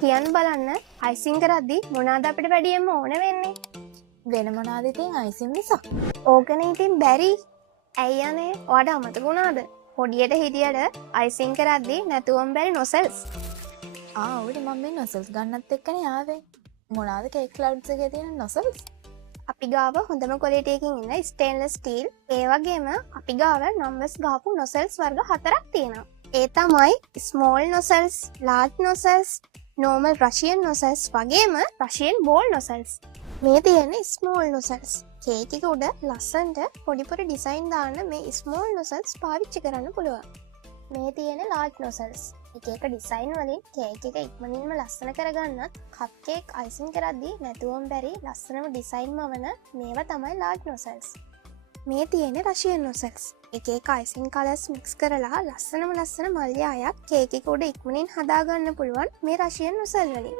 කියන්න බලන්න අයිසිං කරද්දි මොනාද අපිට වැඩියම ඕන වෙන්නේ වෙන මොනාද ඉතින් අයිසින් නිසා? ඕකන ඉතින් බැරි ඇයි අනේ ඔයාට අමතකුණාද පොඩියට හිටියට අයිසිං කරද්දි නැතුවම් බැරි නොසල්ස් ඔව් මම මේ නොසල්ස් ගන්නත් එක්කනේ ආවේ. මොනවාද කේක් ක්ලවුඩ්ස් එකේ තියෙන නොසල්ස්? අපි ගාව හොඳම ක්වොලිටි එකකින් ඉන්න ස්ටේන්ලස් ස්ටීල් ඒ වගේම අපි ගාව නම්බර්ස් ගාපු නොසල්ස් වර්ග 4ක් තියෙනවා. ඒ තමයි ස්මෝල් නොසල්ස්, ලාර්ජ් නොසල්ස්, නෝමල් රෂියන් නොසල්ස් වගේම රෂියන් බෝල් නොසල්ස්. මේ තියෙන්නේ ස්මෝල් නොසල්ස්. කේක් එක උඩ ලස්සනට පොඩි පොඩි ඩිසයින් දාන්න මේ ස්මෝල් නොසල්ස් පාවිච්චි කරන්න පුළුවන්. මේ තියෙන ලාර්ජ් නොසල්ස්. එක එක ඩිසයින් වලින් කේක් එක ඉක්මනින්ම ලස්සන කරගන්නත් කප් කේක් අයිසින් කරද්දී නැතුවම බැරි ලස්සනම ඩිසයින්ම වන මේවා තමයි ලාර්ජ් නොසල්ස්. මේ තියෙන රෂියන් නොසල්ස්. එක එක අයිසින් කලර්ස් මික්ස් කරලා ලස්සන මල්යායක් කේක් එක උඩ ඉක්මනින් හදාගන්න පුළුවන් මේ රෂියන් නොසල් වලින්.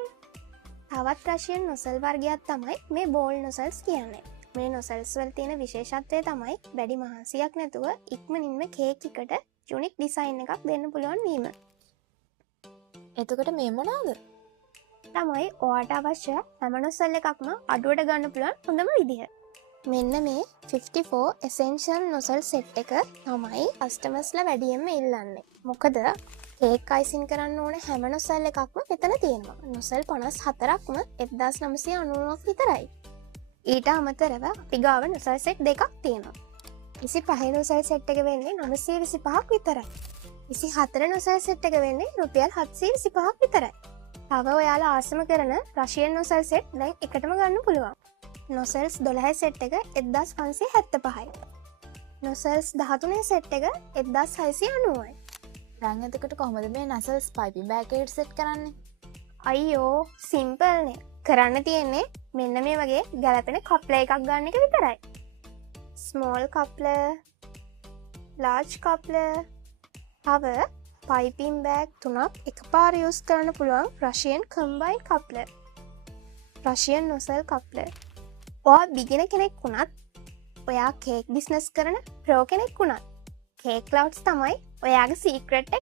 තවත් රෂියන් නොසල් වර්ගයක් තමයි මේ බෝල් නොසල්ස් කියන්නේ. මේ නොසල්ස් වල තියෙන විශේෂත්වය තමයි වැඩි මහන්සියක් නැතුව ඉක්මනින්ම කේක් එකට යුනික් ඩිසයින් එකක් දෙන්න පුළුවන් වීම. එතකොට මේ මොනවාද? තමයි ඔයාට අවශ්‍ය හැම නොසල් එකක්ම අඩුවට ගන්න පුළුවන් හොඳම විදිහ. මෙන්න මේ 54 essential නොසල් සෙට් එක තමයි කස්ටමර්ස්ලා වැඩියෙන්ම ඉල්ලන්නේ. මොකද කේක් අයිසින් කරන්න ඕන හැම නොසල් එකක්ම මෙතන තියෙනවා. නොසල් 54ක්ම 1999ක් විතරයි. ඊට අමතරව අපි ගාව නොසල් සෙට් දෙකක් තියෙනවා. 25 නොසල් සෙට් එක වෙන්නේ 925ක් විතරයි. 24 නොසල් සෙට් එක වෙන්නේ රුපියල් 725ක් විතරයි. තව ඔයාලා ආසම කරන රෂියන් නොසල් සෙට් දැන් එකටම ගන්න පුළුවන්. නොසල්ස් 12 සෙට් එක 1575යි. නොසල්ස් 13 සෙට් එක 1690යි. දැන් එතකොට කොහොමද මේ නොසල්ස් පයිපින් බෑග් එකට සෙට් කරන්නේ? අයියෝ සිම්පල්නේ. කරන්න තියෙන්නේ මෙන්න මේ වගේ ගැලපෙන කප්ලර් එකක් ගන්න එක විතරයි. ස්මෝල් කප්ලර්, ලාර්ජ් කප්ලර්, තව පයිපින් බෑග් 3ක් එකපාර යූස් කරන්න පුළුවන් රෂියන් කම්බයින් කප්ලර්. රෂියන් නොසල් කප්ලර්. ඔයා බිගින කෙනෙක් වුණත් ඔයා කේක් බිස්නස් කරන ප්‍රෝ කෙනෙක් වුණත් කේක් ක්ලවුඩ්ස් තමයි ඔයාගේ සීක්‍රට්